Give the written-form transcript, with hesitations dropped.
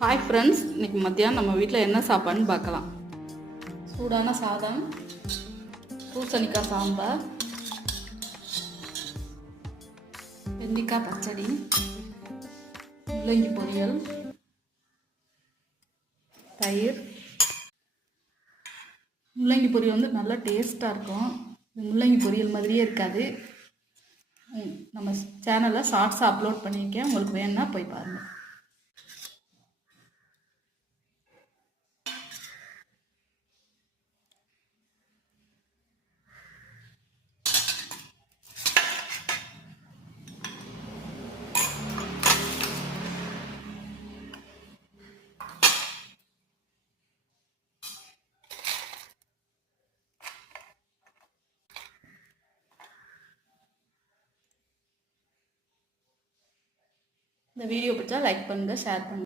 Hi friends, இன்றைக்கி மத்தியானம் நம்ம வீட்டில் என்ன சாப்பாடுன்னு பார்க்கலாம். சூடான சாதம், பூசணிக்காய் சாம்பார், வெண்டைக்காய் பச்சடி, முள்ளங்கி பொரியல், தயிர். முள்ளங்கி பொரியல் வந்து நல்லா டேஸ்ட்டாக இருக்கும். முள்ளங்கி பொரியல் மாதிரியே இருக்காது. நம்ம சேனலில் ஷார்ட்ஸாக அப்லோட் பண்ணியிருக்கேன், உங்களுக்கு வேணுன்னா போய் பாருங்கள். இந்த வீடியோ பிடிச்சா லைக் பண்ணுங்கள், ஷேர் பண்ணுங்கள்.